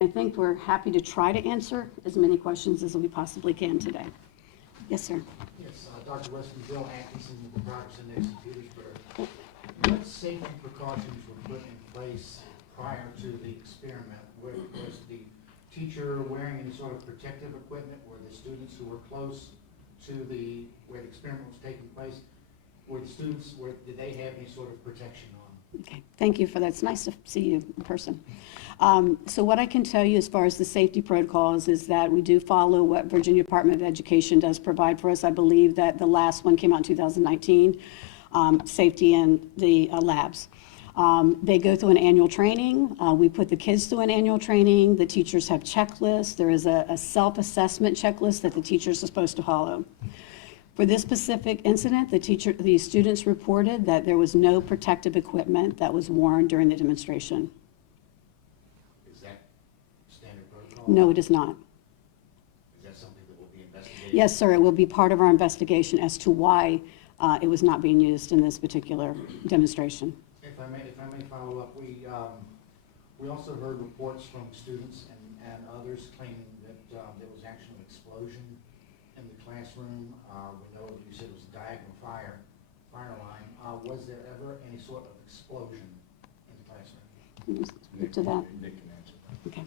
I think we're happy to try to answer as many questions as we possibly can today. Yes, sir. Yes, Dr. Weston, Bill Atkinson with the Robertson Nixon Petersburg. What safety precautions were put in place prior to the experiment? Was the teacher wearing any sort of protective equipment? Were the students who were close to where the experiment was taking place, did they have any sort of protection on? Okay, thank you for that. It's nice to see you in person. So what I can tell you as far as the safety protocols is that we do follow what Virginia Department of Education does provide for us. I believe that the last one came out in 2019, safety in the labs. They go through an annual training. We put the kids through an annual training. The teachers have checklists. There is a self-assessment checklist that the teachers are supposed to follow. For this specific incident, the students reported that there was no protective equipment that was worn during the demonstration. Is that standard protocol? No, it is not. Is that something that will be investigated? Yes, sir, it will be part of our investigation as to why it was not being used in this particular demonstration. If I may follow up, we also heard reports from students and others claiming that there was actually an explosion in the classroom. We know you said it was a diagonal fire line. Was there ever any sort of explosion in the classroom? Can you speak to that? Nick can answer that. Okay.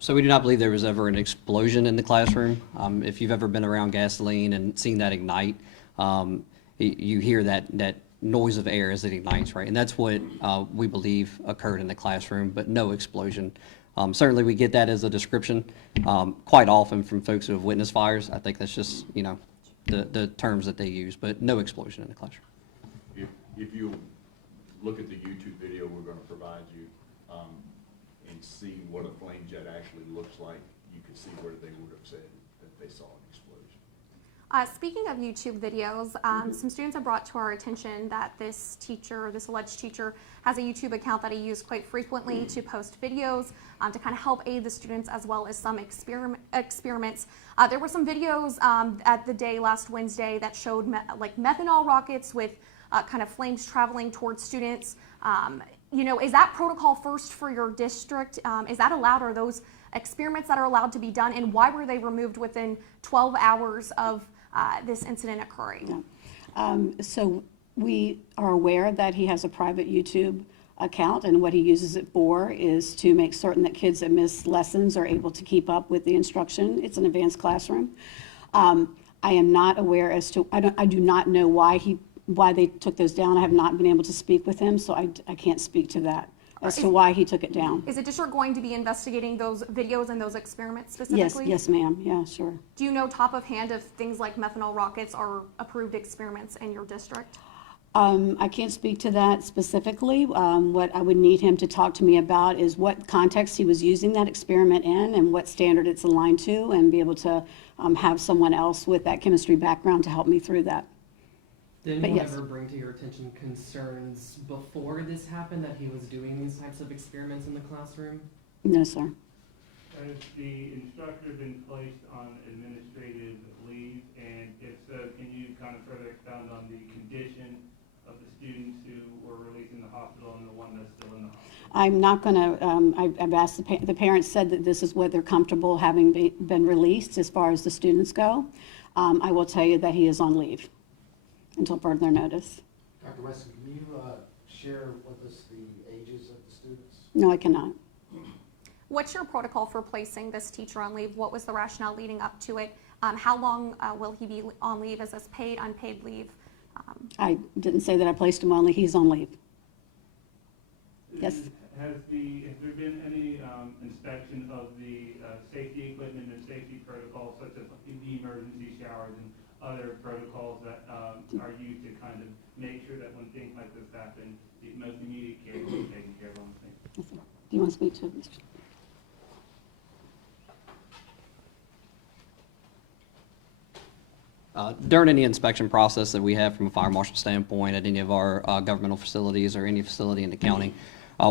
So we do not believe there was ever an explosion in the classroom. If you've ever been around gasoline and seen that ignite, you hear that noise of air as it ignites, right? And that's what we believe occurred in the classroom, but no explosion. Certainly we get that as a description quite often from folks who have witnessed fires. I think that's just, the terms that they use, but no explosion in the classroom. If you look at the YouTube video we're going to provide you and see what a flame jet actually looks like, you can see where they would have said that they saw an explosion. Speaking of YouTube videos, some students have brought to our attention that this alleged teacher, has a YouTube account that he used quite frequently to post videos to kind of help aid the students as well as some experiments. There were some videos at the day last Wednesday that showed methanol rockets with kind of flames traveling towards students. Is that protocol first for your district? Is that allowed? Are those experiments that are allowed to be done? And why were they removed within 12 hours of this incident occurring? Yeah. So we are aware that he has a private YouTube account, and what he uses it for is to make certain that kids that miss lessons are able to keep up with the instruction. It's an advanced classroom. I am not aware as to, I do not know why they took those down. I have not been able to speak with him, so I can't speak to that as to why he took it down. Is the district going to be investigating those videos and those experiments specifically? Yes, ma'am. Yeah, sure. Do you know top of hand if things like methanol rockets are approved experiments in your district? I can't speak to that specifically. What I would need him to talk to me about is what context he was using that experiment in and what standard it's aligned to, and be able to have someone else with that chemistry background to help me through that. Did anyone ever bring to your attention concerns before this happened that he was doing these types of experiments in the classroom? No, sir. Has the instructor been placed on administrative leave? And if so, can you kind of further expound on the condition of the students who were released in the hospital and the one that's still in the hospital? I'm not going to, I've asked the parents said that this is what they're comfortable having been released as far as the students go. I will tell you that he is on leave until further notice. Dr. Weston, can you share with us the ages of the students? No, I cannot. What's your protocol for placing this teacher on leave? What was the rationale leading up to it? How long will he be on leave? Is this paid, unpaid leave? I didn't say that I placed him on leave. He's on leave. Yes. Has there been any inspection of the safety equipment and safety protocols, such as the emergency showers and other protocols that are used to kind of make sure that when things like this happen, the most immediate care is taken care of on things? Yes, sir. Do you want to speak to Mr.? During any inspection process that we have from a fire marshal standpoint at any of our governmental facilities or any facility in the county,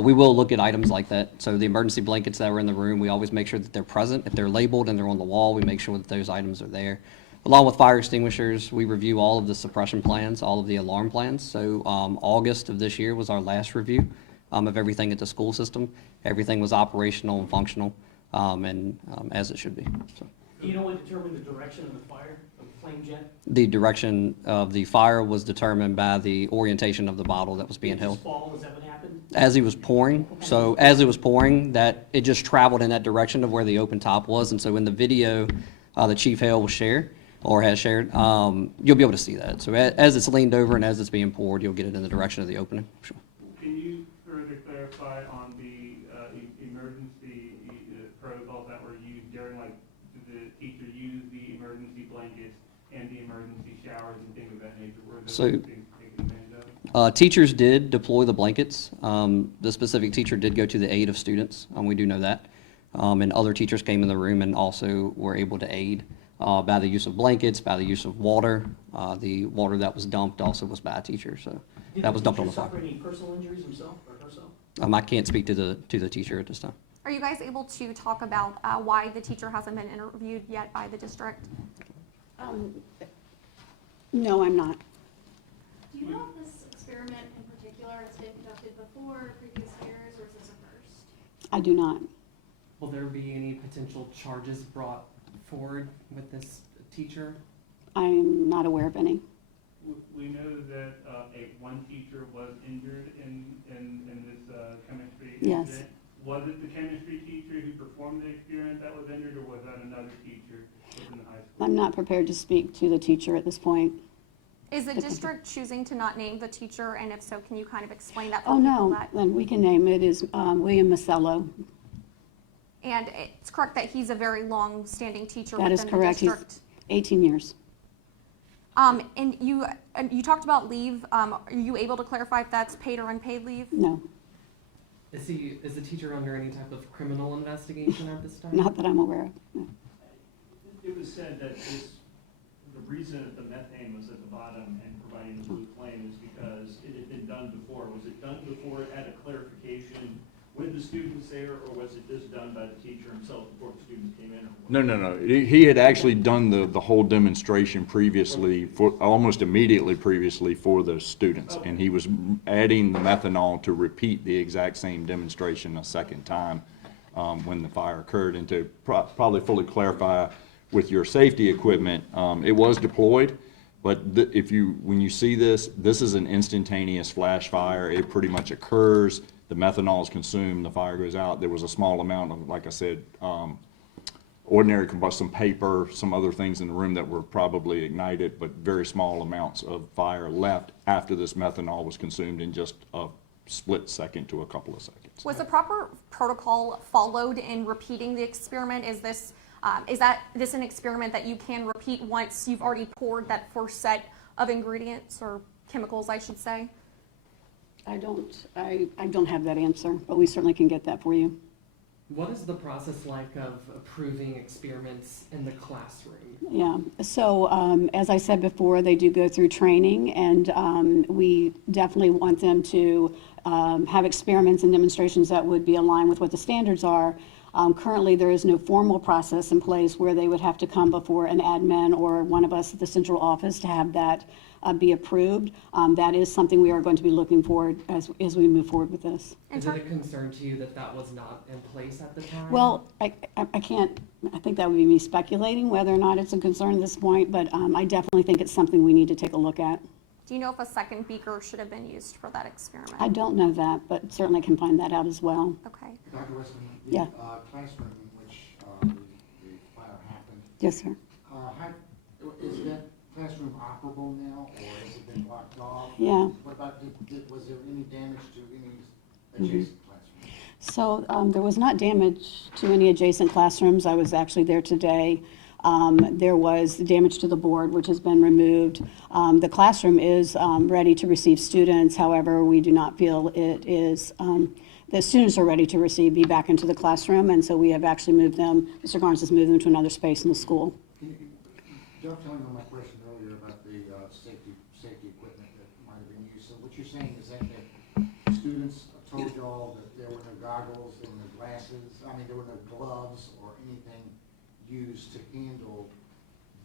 we will look at items like that. So the emergency blankets that were in the room, we always make sure that they're present. If they're labeled and they're on the wall, we make sure that those items are there. Along with fire extinguishers, we review all of the suppression plans, all of the alarm plans. So August of this year was our last review of everything at the school system. Everything was operational and functional, and as it should be. So. Do you know what determined the direction of the fire, of the flame jet? The direction of the fire was determined by the orientation of the bottle that was being Did it held. just fall, is that what happened? As he was pouring, so as it was pouring, that it just traveled in that direction of where the open top was. And so in the video the Chief Hale will share, or has shared, you'll be able to see that. So as it's leaned over and as it's being poured, you'll get it in the direction of the opening. Sure. Can you further clarify on the emergency protocols that were used during, like, did the teacher use the emergency blankets and the emergency showers and things of that nature? Were those So- things taken advantage of? Teachers did deploy the blankets. The specific teacher did go to the aid of students. We do know that. And other teachers came in the room and also were able to aid by the use of blankets, by the use of water. The water that was dumped also was by a teacher, so that was dumped on the Did the fire. teacher suffer any personal injuries himself or herself? I can't speak to the teacher at this time. Are you guys able to talk about why the teacher hasn't been interviewed yet by the district? No, I'm not. Do you know if this experiment in particular has been conducted before, previous years, or is this a first? I do not. Will there be any potential charges brought forward with this teacher? I'm not aware of any. We know that one teacher was injured in this chemistry Yes. incident. Was it the chemistry teacher who performed the experiment that was injured, or was that another teacher within the high school? I'm not prepared to speak to the teacher at this point. Is the district choosing to not name the teacher, and if so, can you kind of explain that for Oh, people no, that? then we can name it. It is William Masello. And it's correct that he's a very long-standing teacher That is within the correct. He's district. 18 years. And you talked about leave. Are you able to clarify if that's paid or unpaid leave? No, Is the teacher under any type of criminal investigation at this time? not that I'm aware of. No. It was said that the reason that the methane was at the bottom and providing the blue flame is because it had been done before. Was it done before it had a clarification with the students there, or was it just done by the teacher himself before the students came in? No. He had actually done the whole demonstration previously, for almost immediately previously for the students. And he was adding the methanol to repeat the exact same demonstration a second time when the fire occurred. And to probably fully clarify with your safety equipment, it was deployed. But when you see this is an instantaneous flash fire. It pretty much occurs. The methanol is consumed, the fire goes out. There was a small amount of, like I said, ordinary combustion paper, some other things in the room that were probably ignited, but very small amounts of fire left after this methanol was consumed in just a split second to a couple of seconds. Was the proper protocol followed in repeating the experiment? Is this an experiment that you can repeat once you've already poured that first set of ingredients or chemicals, I should say? I don't have that answer, but we certainly can get that for you. What is the process like of approving experiments in the classroom? Yeah, so as I said before, they do go through training, and we definitely want them to have experiments and demonstrations that would be aligned with what the standards are. Currently, there is no formal process in place where they would have to come before an admin or one of us at the central office to have that be approved. That is something we are going to be looking forward as we move forward with this. Is it a concern to you that that was not in place at the time? Well, I can't, I think that would be me speculating whether or not it's a concern at this point, but I definitely think it's something we need to take a look at. Do you know if a second beaker should have been used for that experiment? I don't know that, but certainly can find that out as well. Okay. Dr. Weston, Yeah. Classroom in which the fire happened, Yes, sir. is that classroom operable now, or has it been blocked off? Yeah. What about, was there any damage to any adjacent classrooms? So there was not damage to any adjacent classrooms. I was actually there today. There was damage to the board, which has been removed. The classroom is ready to receive students. However, we do not feel it is, the students are ready to be back into the classroom, and so we have actually moved them, Mr. Garnes has moved them to another space in the school. Dovetailing on my question earlier about the safety equipment that might have been used, so what you're saying is that students told y'all that there were no goggles, there were no glasses, there were no gloves or anything used to handle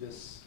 this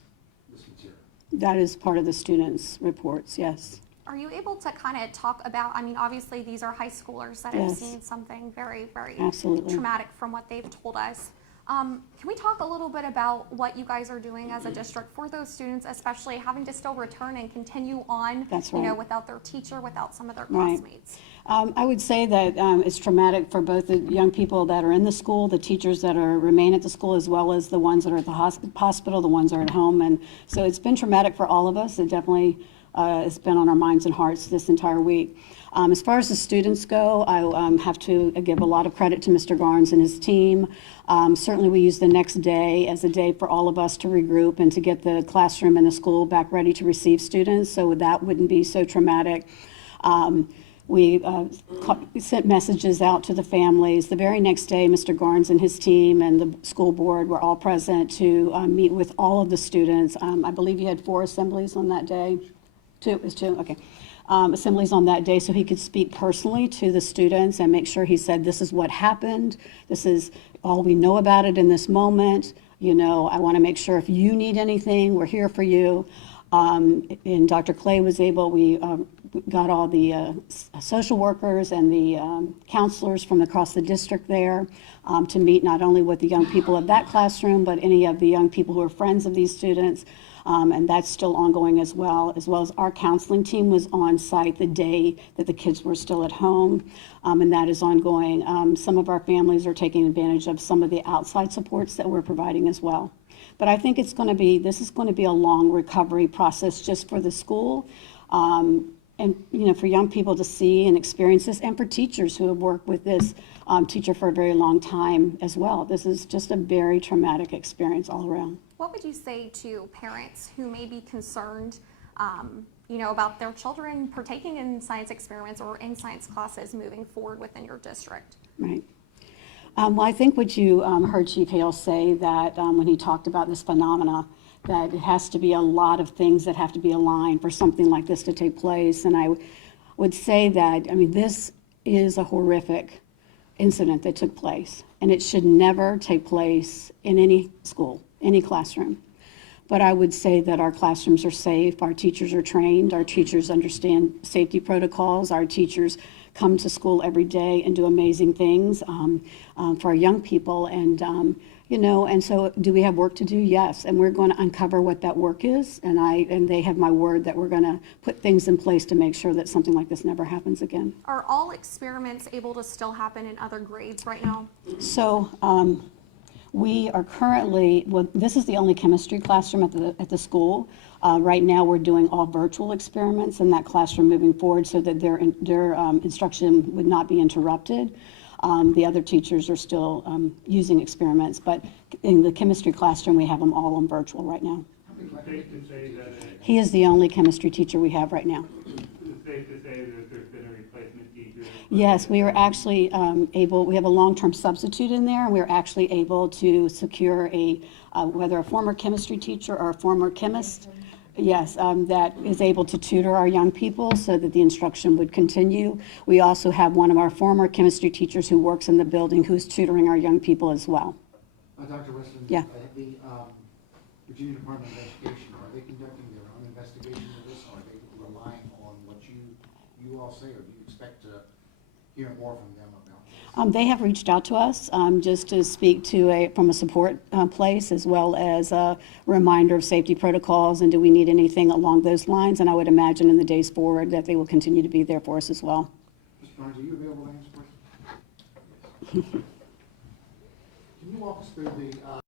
That is part of the students' reports, yes. Are you able to kind of talk about, I mean, obviously these are high schoolers that have Yes. seen something very, very Absolutely. traumatic from what they've told us. Can we talk a little bit about what you guys are doing as a district for those students, especially having to still return and continue on, That's you know, right. without their teacher, without some of their Right. classmates? I would say that it's traumatic for both the young people that are in the school, the teachers that remain at the school, as well as the ones that are at the hospital, the ones that are at home. And so it's been traumatic for all of us. It definitely has been on our minds and hearts this entire week. As far as the students go, I have to give a lot of credit to Mr. Garnes and his team. Certainly we use the next day as a day for all of us to regroup and to get the classroom and the school back ready to receive students, so that wouldn't be so traumatic. We sent messages out to the families. The very next day, Mr. Garnes and his team and the school board were all present to meet with all of the students. I believe you had 4 assemblies on that day. 2, it was 2, okay. Assemblies on that day, so he could speak personally to the students and make sure he said, this is what happened. This is all we know about it in this moment. You know, I want to make sure if you need anything, we're here for you. And Dr. Clay was able, we got all the social workers and the counselors from across the district there to meet not only with the young people of that classroom, but any of the young people who are friends of these students. And that's still ongoing as well as our counseling team was on site the day that the kids were still at home, and that is ongoing. Some of our families are taking advantage of some of the outside supports that we're providing as well. But I think this is going to be a long recovery process just for the school, and you know, for young people to see and experience this, and for teachers who have worked with this teacher for a very long time as well. This is just a very traumatic experience all around. What would you say to parents who may be concerned, you know, about their children partaking in science experiments or in science classes moving forward within your district? Right. Well, I think what you heard Chief Hale say, that when he talked about this phenomena, that it has to be a lot of things that have to be aligned for something like this to take place. And I would say that, I mean, this is a horrific incident that took place, and it should never take place in any school, any classroom. But I would say that our classrooms are safe, our teachers are trained, our teachers understand safety protocols, our teachers come to school every day and do amazing things for our young people. And, you know, and so do we have work to do? Yes. And we're going to uncover what that work is. And they have my word that we're going to put things in place to make sure that something like this never happens again. Are all experiments able to still happen in other grades right now? So we are currently, well, this is the only chemistry classroom at the school. Right now, we're doing all virtual experiments in that classroom moving forward so that their instruction would not be interrupted. The other teachers are still using experiments, but in the chemistry classroom, we have them all on virtual right now. Safe to say that He is the only chemistry teacher we have right now. it's safe to say that there's been a replacement teacher. Yes, we were actually we have a long-term substitute in there, and we were actually able to secure whether a former chemistry teacher or a former chemist, yes, that is able to tutor our young people so that the instruction would continue. We also have one of our former chemistry teachers who works in the building who's tutoring our young people as well. Dr. Weston? Yeah. The Virginia Department of Education, are they conducting their own investigation of this, or are they relying on what you all say, or do you expect to hear more from them about this? They have reached out to us just to speak to from a support place, as well as a reminder of safety protocols and do we need anything along those lines. And I would imagine in the days forward that they will continue to be there for us as well. Mr. Barnes, are you available to answer questions? Can you walk us through the